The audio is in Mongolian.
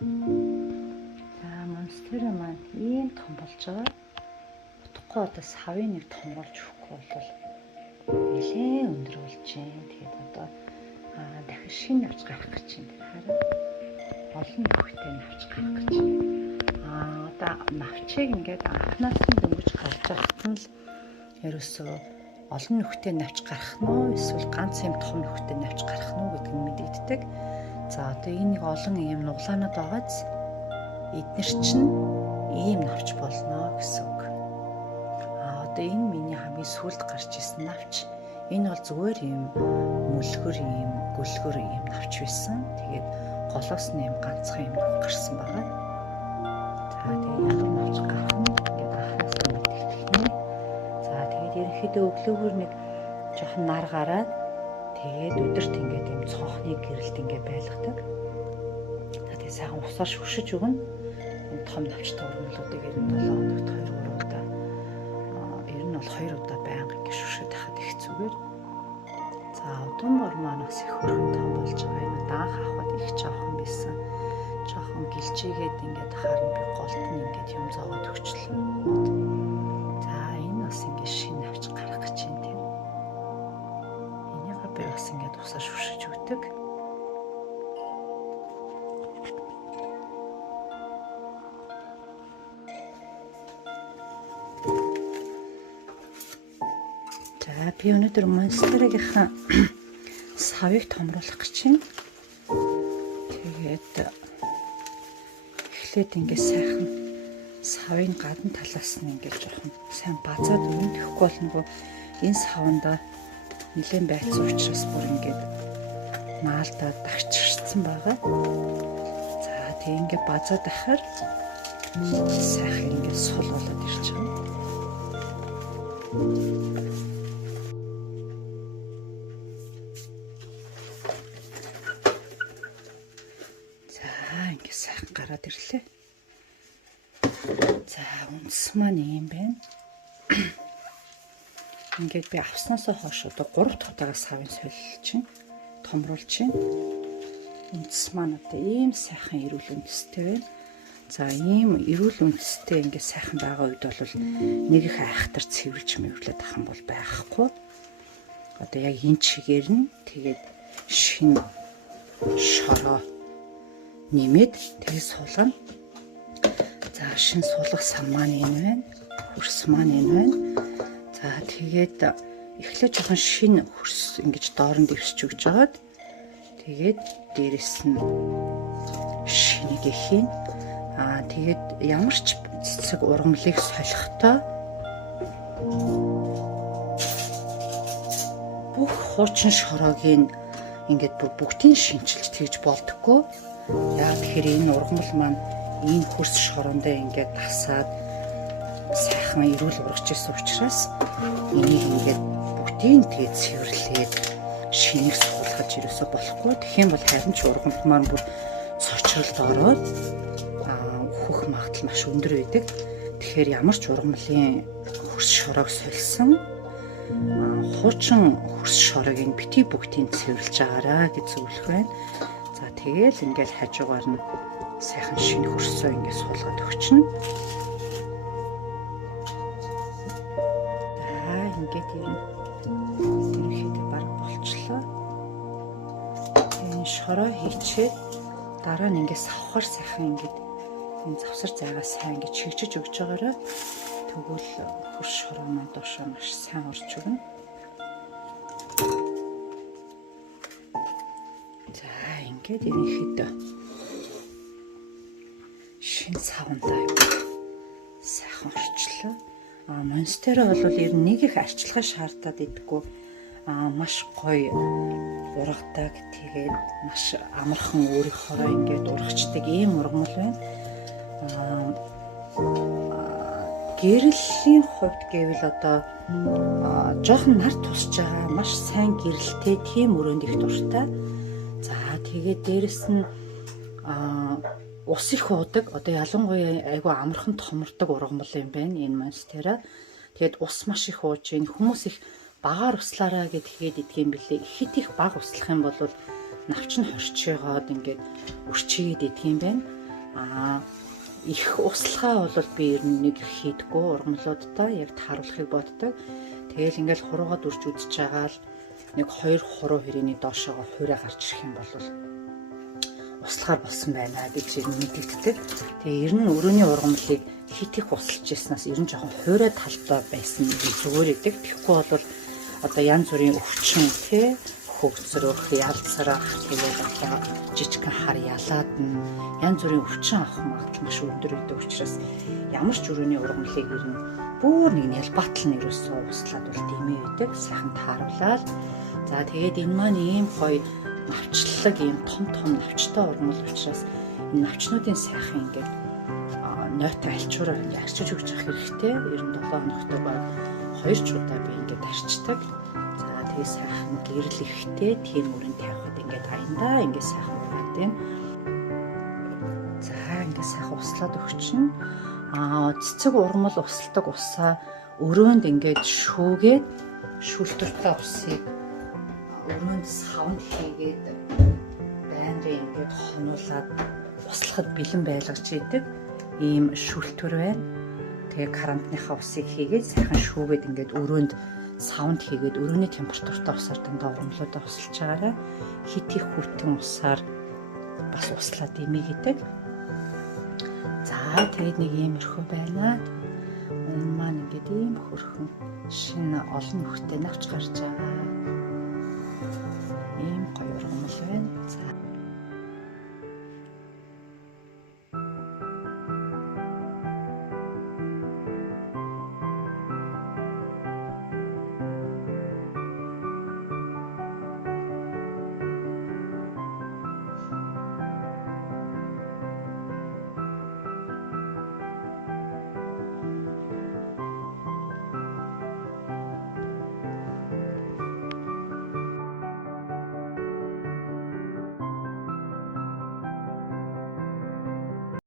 За монстер маань ийм том болж байгаа. Утгагүй одоо савын нэг том болж өгөхгүй бол нэлээд өндөр болж байна. Тэгээд одоо дахин шинэ авч гарах гэж байна. Харин олон нөхөдтэй авч гарах гэж байна. Одоо навчийг ингээд анхнаас нь дөнгөж гарч байхад нь л ерөөсөө олон нөхөдтэй навч гарах нь уу эсвэл ганц юм том нөхөдтэй навч гарах нь уу гэдэг нь мэдэгддэг. За одоо энэ нэг олон ийм нуглаанууд байгааз эдгээр чинь ийм навч болно гэсэн үг. Одоо энэ миний хамгийн сүүлд гарч исэн навч. Энэ бол зүгээр ийм мөлхөр ийм гөлгөр ийм навч байсан. Тэгээд голоос нь ийм ганцхан юм гарсан байгаа. За тэгээд ямар навч гарах нь ингээд анхнаас нь мэдэгдэх нэ. За тэгээд ерөнхийдөө өглөөгөр нэг жоохон нар гараад тэгээд өдөрт ингээд ийм цонхны гэрэлт ингээд байлгадаг. За тэгээд сайхан усаар шүршиж өгнө. Энэ том навчтай ургамлуудыг ер нь 7 хоногт 2-3 удаа ер нь бол 2 удаа байнга ингээд шүршиж тахад их зүгээр. За удам бор маань бас их хөрхөн том болж байгаа. Энэ даанх авахд их жоохон байсан. Жоохон гэлчээгээд ингээд харна би голд нь ингээд юм зовоод өгчлөө. За энэ бас ингээд шинэ навч гарах гэж байна тийм. Энийг би бас ингээд усаар шүршиж өгдөг. За би өнөөдөр монстерийнхаа савыг томруулах гэж байна. Тэгээд эхлээд ингээд сайхан савын гадна талаас нь ингээд жоохон сайн базаад өгнө. Тэгэхгүй бол нөгөө энэ саванда нэлээд байцсан учраас бүр ингээд наалдаад дагчирсан байгаа. За тэг ингээд базаад ахаар сайхан ингээд сул болоод ирж байгаа. Ингээд сайхан гараад ирлээ. За үндс маань юм байна. Ингээд би авснаасаа хойш одоо 3 дахь удаага савын солилж чинь томруулж чинь. Үндс маань одоо ийм сайхан эрүүл үндэстэй байна. За ийм эрүүл үндэстэй ингээд сайхан байгаа үед бол нэг их айхтар цэвэрлж мэвэрлээд ах юм бол байхгүй. Одоо яг энэ чигээр нь тэгээд шинэ шороо нэмээд тэгээ суулгана. За шин суулгах сан маань энэ байна. Хөрс маань энэ байна. За тэгээд эхлээд жоохон шин хөрс ингэж дооронд дэвсэж өгч жагаад тэгээд дээрэс нь шинийг хийн. Тэгээд ямар ч цэцэг ургамлыг солихдоо бүх хуучин шороогийн ингээд бүгдийг шинжилж тэгж болдоггүй. Яа тэгэхээр энэ ургамал маань ийм хөрс шороондоо ингээд тасаад сайхан эрүүл ургаж ирсэн учраас энийг ингээд бүгдийг тэгээд цэвэрлээд шинийг суулгаж ирээсөө болохгүй. Тэгэх юм бол харин ч ургамал маань бүр цочролд ороод өөхөх магадлал маш өндөр байдаг. Тэгэхээр ямар ч ургамлын хөрс шороог сольсон хуучин хөрс шороогийн битгий бүгдийг цэвэрлж агаараа гэж зөвлөх байна. За тэгэл ингээл хажуугаар нь сайхан шинэ хөрсөө ингээд суулгаад өгчнө. За ингээд ерөнхийдөө баг болчлоо. Энэ шороо хийчээд дараа нь ингээд савхаар сайхан ингээд энэ завсар зайгаа сайн ингээд чигжиж өгч байгаараа тэгвэл хөрс шороо маань доошоо маш сайн орж өгнө. За ингээд ерөнхийдөө шинэ савндаа сайхан орчлоо. Монстер бол ер нь нэг их арчилгаа шаардаад идэггүй. Маш гоё ургадаг. Тэгээд маш амархан өөрийнхөө ингээд ургачдаг ийм ургамал байна. Гэрлийн хувьд гэвэл одоо жоохон нар тусч байгаа маш сайн гэрэлтэй тийм өрөөнд их дуртай. За тэгээд дээрэс нь ус их уудаг. Одоо ялангуяа айгүй амархан томордог ургамал юм байна энэ монстера. Тэгээд ус маш их ууж ийн хүмүүс их багаар услаараа гэд тэгээд идэх юм бэлээ. Хит их баг услах юм бол навч нь хорчигоод ингээд өрчигээд идэх юм байна. их услахаа бол би ер нь нэг хийдэггүй ургамлуудаа яг тааруулахыг боддог. Тэгэл ингээл хуруугаа дүрж үзэж байгаа л нэг 2 хуруу хэрээний доошоогоо хуурай гарч ирэх юм бол услахаар болсон байна гэж мэдэгддэг. Тэгээ ер нь өрөөний ургамлыг хит их усалж яснаас ер нь жоохон хуурай талтай байсан зүгээр идэг. Тэгэхгүй бол одоо янз бүрийн өвчин тий хөгцрөх, ялцрах, тэгээд одоо жижигхэн хар ялаад нь янз бүрийн өвчин авах магадлал маш өндөр байдаг учраас ямар ч өрөөний ургамлыг ер нь бүр нэг ялбатал нь ерөөсөө услаад бол дэмээ байдаг. Сайхан тааруулаад за тэгээд энэ маань ийм гоё навчлалаг ийм том навчтай ургамал учраас энэ навчнуудын сайхан ингээд нойтой альчуураар ингээд арчиж өгч явах хэрэгтэй. 97 хоногтой баг 2 ч удаа би ингээд арчдаг. За тэгээд сайхан гэрэл ихтэй тийм өрөнд тавихад ингээд аяндаа ингээд сайхан ураад байна. За ингээд сайхан услаад өгчин. Цэцэг ургамал усалдаг усаа өрөөнд ингээд шүүгээд шүлтүртэй усыг өрөөнд савнд хийгээд байнгын ингээд хонуулаад услахад бэлэн байлгаж идэг ийм шүлтүр байна. Тэгээ карантныхаа усыг хийгээд сайхан шүүгээд ингээд өрөөнд савнд хийгээд өрөөний температуртай усаар дандаа ургамлуудаа усалж байгаарай. Хит их хүйтэн усаар бас услаад имий гэдэг. За тэгээд нэг иймэрхүү байна. Энэ маань ингээд ийм хөрхөн шинэ олон нөхтэй навч гарч байгаа.